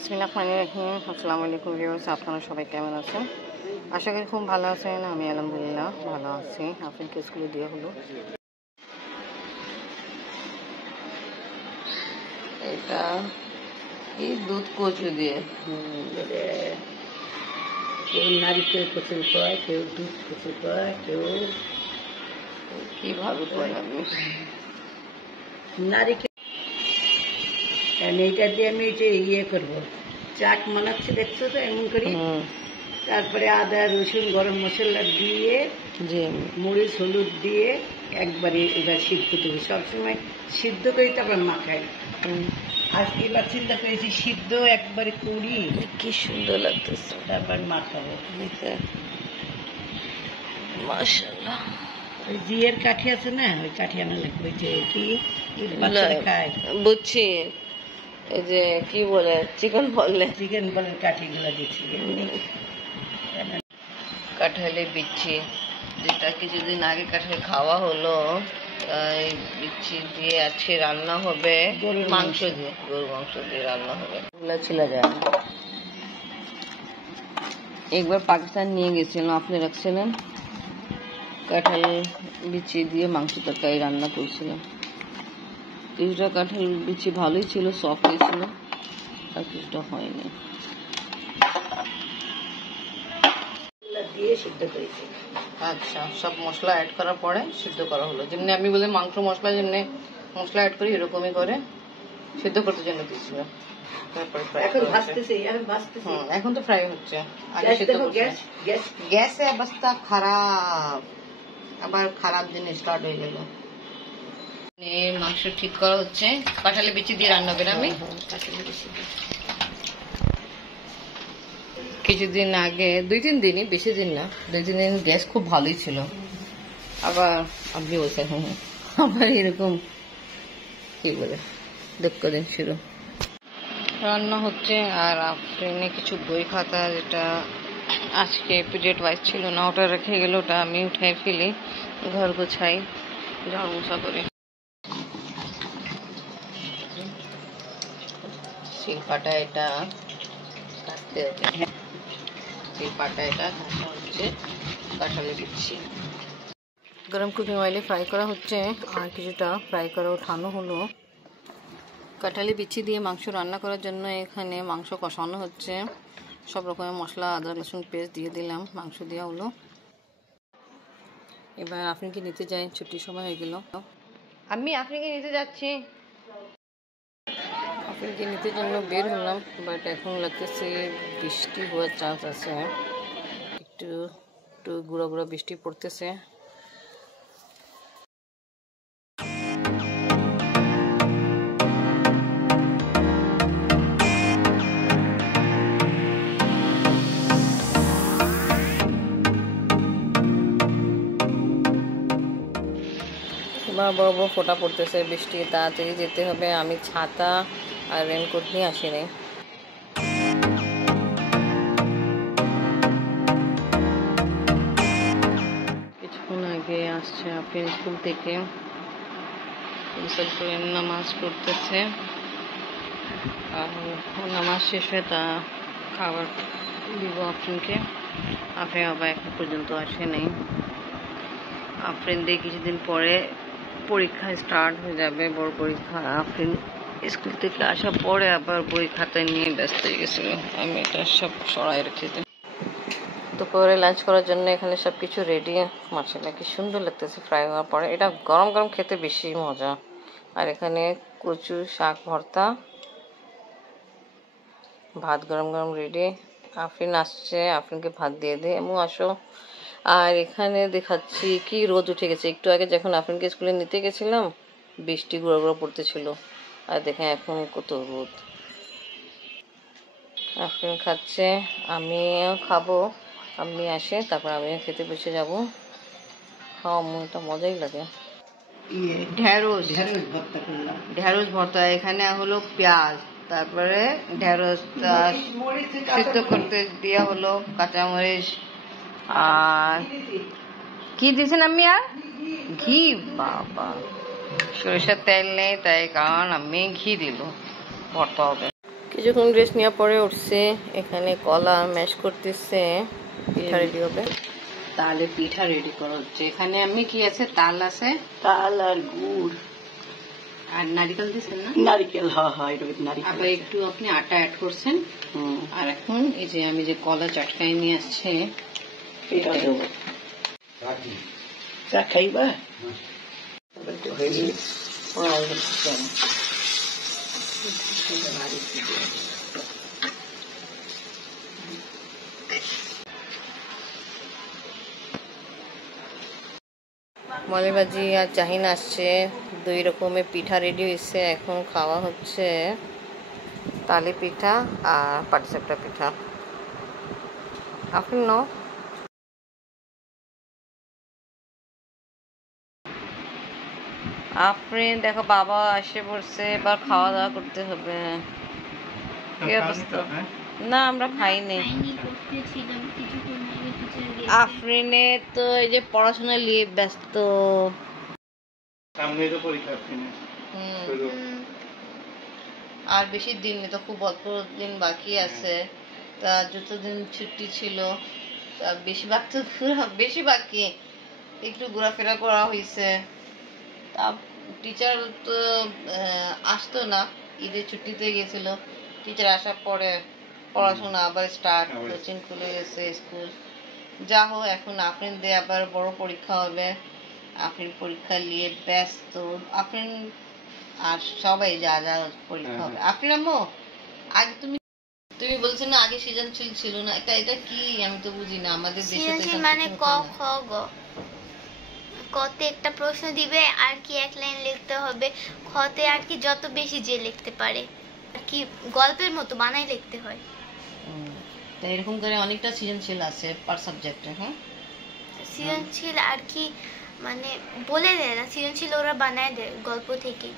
বিসমিল্লাহির রহমানির রহিম। আসসালামু আলাইকুম ভিউয়ার্স, আপনারা সবাই কেমন আছেন? আশা করি খুব ভালো আছেন। আমি আলহামদুলিল্লাহ ভালো আছি। আপনাকে স্কুলে দিয়ে হলো এটা কি দুধ কচু দিয়ে, কেউ নারিকেল কচু কয়, কেউ দুধ কচু কয়, কেউ কিভাবে কয় আমি নারিকেল। এইটা দিয়ে আমি ইয়ে করবো, চাট বানাচ্ছি, দেখছো তো এমন করি। তারপরে আদা রসুন গরম মশলা দিয়ে, মরিচ হলুদ দিয়ে একবারে এবার সিদ্ধ দেবো। সবসময় সিদ্ধ করি, তারপর মাখাই। আজকে এবার চিন্তা করেছি সিদ্ধ একবারে করি, কি সুন্দর লাগতেছে। তারপর মাখাবো। মাশাআল্লাহ। ওই জিয়ের কাঠি আছে না, ওই কাঠি আনা লাগবে। যে কি বাচ্চারা খায়, বুঝছি। এই যে কি বলে চিকেন বলের কাঠিগুলো দিচ্ছি। কাঁঠালে বিচ্ছি, যেটা কিছুদিন আগে কাঁঠাল খাওয়া হলো, বিচ্ছি দিয়ে আজকে রান্না হবে গরুর মাংস দিয়ে রান্না হবে। ছিল যায় না। একবার পাকিস্তান নিয়ে গেছিলাম, আপনি রাখছিলেন, কাঁঠাল বিচি দিয়ে মাংস তরকারি রান্না করছিলাম। কিছুটা কাঁঠাল বিচি ভালোই ছিল, সফট হয়েছিল, আর কিছুটা হয়নি। আচ্ছা, সব মশলা অ্যাড করার পরে সিদ্ধ করা হলো। যেমনি আমি বলি মাংস মশলা যেমনি মশলা অ্যাড করি, এরকমই করে সিদ্ধ করতে জন্য দিয়েছিল। তারপরে এখন তো ফ্রাই হচ্ছে। গ্যাসে অবস্থা খারাপ, আবার খারাপ দিন স্টার্ট হয়ে গেল। মাংস ঠিক করা হচ্ছে, কাঁঠালে বিচি দিয়ে রান্না হবে। আমি কিছুদিন আগে 2-3 দিনই, বেশি দিন না, 2-3 দিন গ্যাস খুব ভালোই ছিল। আবার আপনি বলছেন আবার এরকম কি বলে দুঃখ দিন শুরু। রান্না হচ্ছে আর আপনি কিছু বই খাতা যেটা আজকে পিরিয়ড ওয়াইজ ছিল না, ওটা রেখে গেল, ওটা আমি উঠাই ফেলি, ঘর গোছাই, ঝাড়ু মোছা করি। শিলপাটা এটা কাটতে হবে, শিলপাটা এটা ঘাটা হচ্ছে, কাঁঠালে দিচ্ছি। গরম কুকিং অয়েলে ফ্রাই করা হচ্ছে, আর কিছুটা ফ্রাই করে ওঠানো হলো। কাঁঠালি বিচি দিয়ে মাংস রান্না করার জন্য এখানে মাংস কষানো হচ্ছে। সব রকমের মশলা, আদা রসুন পেস্ট দিয়ে দিলাম, মাংস দেওয়া হলো। এবার আপনাকে নিতে যাই, ছুটির সময় হয়ে গেল। আমি আপনাকে নিতে যাচ্ছি, আপনাকে নিতে জন্য বের হলাম, বাট এখন লাগতেছে বৃষ্টি হওয়ার চান্স আছে। একটু একটু গুঁড়া গুঁড়া বৃষ্টি পড়তেছে। বড় বড় ফোঁটা পড়তেছে, বৃষ্টি, তাড়াতাড়ি যেতে হবে। আমি ছাতা আর রেনকোট নিয়ে আসিনি। কিছুক্ষণ আগে আসছে আপনি স্কুল থেকে, নামাজ পড়তেছে, আর নামাজ শেষ হয়ে তা খাবার দিব আফরিনকে। আফরিন আবার এখন পর্যন্ত আসেনি। আফরিনদের কিছুদিন পরে পরীক্ষা স্টার্ট হয়ে যাবে, বড় পরীক্ষা। আফরিন স্কুল থেকে আসার পরে আবার বই খাতা নিয়ে ব্যস্ত হয়ে গেছিল। আমি এটা সব সরাই রেখে দিই। দুপুরে লাঞ্চ করার জন্য এখানে সব কিছু রেডি। মাশাআল্লাহ কি সুন্দর লাগতেছে ফ্রাই হওয়ার পরে। এটা গরম গরম খেতে বেশি মজা। আর এখানে কচু শাক ভর্তা, ভাত গরম গরম রেডি। আফরিন আসছে, আফরিনকে ভাত দিয়ে দে, এমন আসো। আর এখানে দেখাচ্ছি কি রোদ উঠে গেছে। একটু আগে যখন আফরিনকে স্কুলে নিতে গেছিলাম, বৃষ্টি গুঁড়ো গুঁড়ো পড়তেছিল, আর দেখেন এখন কত রোদ। আফরিন খাচ্ছে, আমিও খাবো। আমি আসে তারপর আমিও খেতে বসে যাব। খাওয়া মনটা মজাই লাগে। ঢেঁড়স ভর্তা, এখানে হলো পেঁয়াজ, তারপরে ঢেঁড়স সিদ্ধ করতে দেওয়া হলো, কাঁচামরিচ, আর কি দিয়েছেন আমি, আর ঘি। বাবা, সরিষার তেল নেই, তাই কারণ আমি ঘি দিল, ভর্তা হবে। কিছুক্ষণ রেস্ট নেওয়ার পরে উঠছে, এখানে কলা ম্যাশ করতেছে, পিঠা রেডি হবে। তালে পিঠা রেডি করা হচ্ছে। এখানে আমি কি আছে, তাল আছে, তাল আর গুড় আর নারিকেল দিচ্ছেন না? নারিকেল, হয় নারিকেল। আবার একটু আপনি আটা অ্যাড করছেন। আর এখন এই যে আমি যে কলা চটকাই নিয়ে আসছে এটা দেবো। চা খাইবা? মলিবাজি আর চাহিনা আসছে, 2 রকমের পিঠা রেডি হয়েছে। এখন খাওয়া হচ্ছে তালি পিঠা আর পাটিসাপটা পিঠা। আপনি ন আপনি দেখো বাবা এসে পড়ছে, এবার খাওয়া দাওয়া করতে হবে। কি অবস্থা? না আমরা খাইনি। আফরিনে তো এই যে পড়াশোনা নিয়ে ব্যস্ত। আর বেশি দিন নেই তো, খুব অল্প দিন বাকি আছে। তা যতদিন ছুটি ছিল তা বেশিরভাগ তো বেশি বাকি, একটু ঘোরাফেরা করা হয়েছে। তা টিচার তো আসতো না, ঈদের ছুটিতে গেছিল। টিচার আসার পরে পড়াশোনা আবার স্টার্ট, কোচিং খুলে গেছে, স্কুল। যা হোক, এখন আফরিন দিয়ে আবার বড় পরীক্ষা হবে। আফরিন পরীক্ষা নিয়ে ব্যস্ত। আফরিন আর সবাই যা যা পরীক্ষা হবে। আফরিন আম্মু, আগে তুমি বলছো না আগে সৃজনশীল ছিল না, এটা কি আমি তো বুঝি না। আমাদের দেশে তো মানে ক খ গ, কতে একটা প্রশ্ন দিবে আর কি 1 লাইন লিখতে হবে, খতে আর কি যত বেশি যে লিখতে পারে আর কি গল্পের মতো বানাই লিখতে হয়। তো এরকম করে অনেকটা সৃজনশীল আছে পার সাবজেক্টে। হ্যাঁ, সৃজনশীল আর কি মানে বলে দেয় না, সৃজনশীল ওরা বানায় দেয় গল্প থেকে।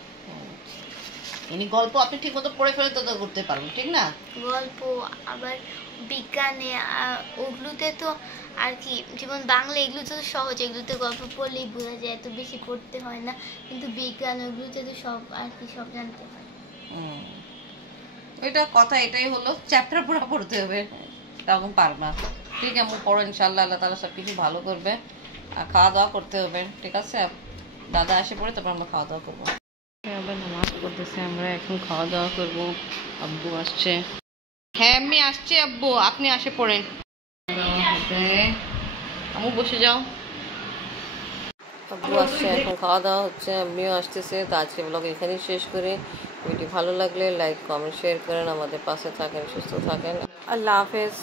এনি গল্প আপনি ঠিক মতো পড়ে ফেলে তো করতে পারবেন, ঠিক না? গল্প আবার বিজ্ঞানে ওগুলোতে তো আর কি, যেমন বাংলা এগুলোতে তো সহজ, এগুলোতে গল্প পড়লেই বোঝা যায়, এত বেশি পড়তে হয় না। কিন্তু বিজ্ঞান ওগুলোতে তো সব আর কি সব জানতে হয়। ওইটা কথা, এটাই হলো চ্যাপ্টার পুরো পড়তে হবে, তখন পারবা। ঠিক আছে, পড়ো, ইনশাল্লাহ আল্লাহ তাআলা সবকিছু ভালো করবে। আর খাওয়া দাওয়া করতে হবে, ঠিক আছে? দাদা এসে পড়ে তারপর আমরা খাওয়া দাওয়া করবো। আবার নামাজ পড়তেছে, আমরা এখন খাওয়া দাওয়া করবো। আব্বু আসছে। হ্যাঁ আমি আসছি আব্বু, আপনি আসে পড়েন। আম্মু বসে যাও। আব্বু আসছে, এখন খাওয়া দাওয়া হচ্ছে, আম্মিও আসতেছে। তো আজকে ব্লগ এখানেই শেষ করি। ভিডিও ভালো লাগলে লাইক, কমেন্ট, শেয়ার করেন, আমাদের পাশে থাকেন, সুস্থ থাকেন। আল্লাহ হাফেজ।